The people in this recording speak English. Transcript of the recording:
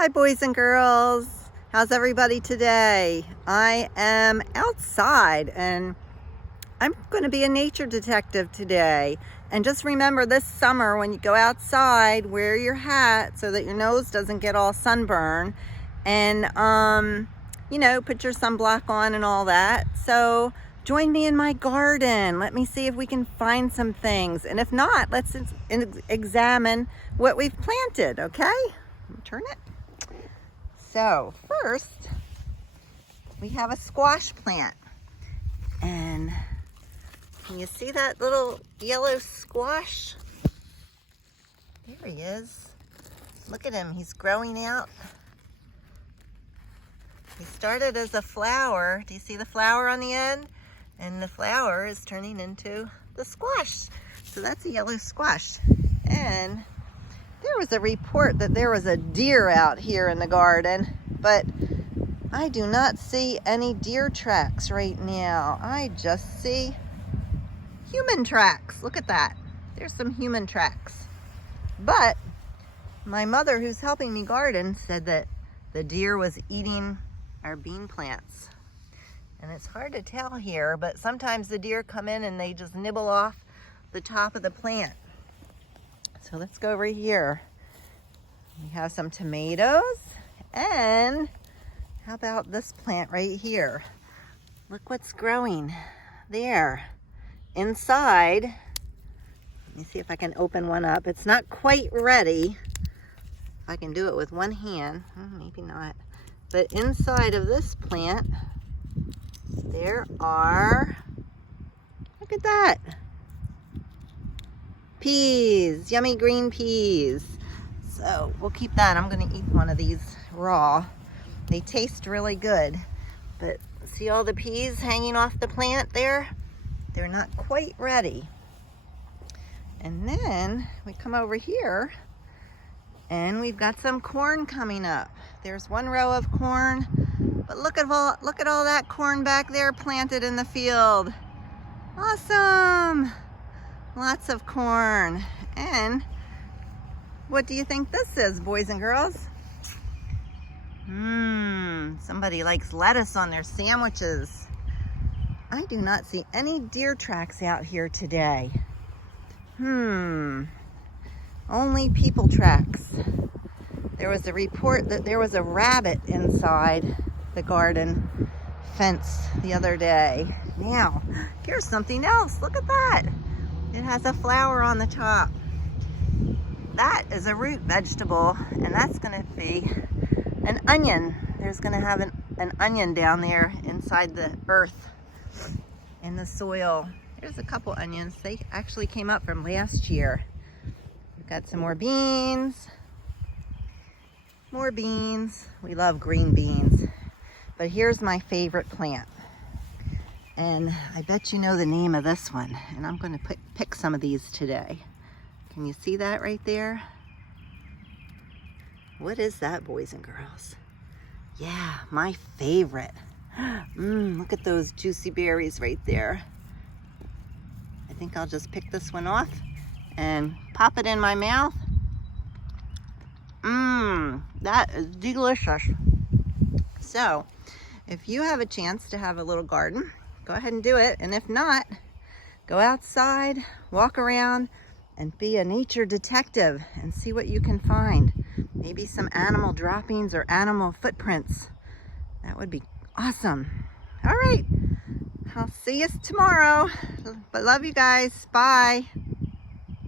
Hi boys and girls, how's everybody today? I am outside and I'm going to be a nature detective today. And just remember this summer when you go outside, wear your hat so that your nose doesn't get all sunburned, and put your sunblock on and all that. So join me in my garden. Let me see if we can find some things, and if not, let's examine what we've planted. Okay, turn it. So first, we have a squash plant. And can you see that little yellow squash? There he is. Look at him, he's growing out. He started as a flower. Do you see the flower on the end? And the flower is turning into the squash. So that's a yellow squash. And there was a report that there was a deer out here in the garden, but I do not see any deer tracks right now. I just see human tracks. Look at that. There's some human tracks. But my mother, who's helping me garden, said that the deer was eating our bean plants. And it's hard to tell here, but sometimes the deer come in and they just nibble off the top of the plant. So let's go over here. We have some tomatoes, and how about this plant right here? Look what's growing there. Inside, let me see if I can open one up. It's not quite ready. If I can do it with one hand, maybe not. But inside of this plant, there are, look at that, peas, yummy green peas. So we'll keep that. I'm going to eat one of these raw. They taste really good. But see all the peas hanging off the plant there? They're not quite ready. And then we come over here and we've got some corn coming up. There's one row of corn, but look at all that corn back there planted in the field. Awesome! Lots of corn. And what do you think this is, boys and girls? Somebody likes lettuce on their sandwiches. I do not see any deer tracks out here today. Only people tracks. There was a report that there was a rabbit inside the garden fence the other day. Now, here's something else. Look at that. It has a flower on the top. That is a root vegetable, and that's going to be an onion. There's going to have an onion down there inside the earth in the soil. There's a couple onions. They actually came up from last year. We've got some more beans. More beans. We love green beans. But here's my favorite plant. And I bet you know the name of this one. And I'm going to pick some of these today. Can you see that right there? What is that, boys and girls? Yeah, my favorite. Look at those juicy berries right there. I think I'll just pick this one off and pop it in my mouth. That is delicious. So, if you have a chance to have a little garden, go ahead and do it. And if not, go outside, walk around, and be a nature detective and see what you can find. Maybe some animal droppings or animal footprints. That would be awesome. All right, I'll see you tomorrow. But love you guys. Bye.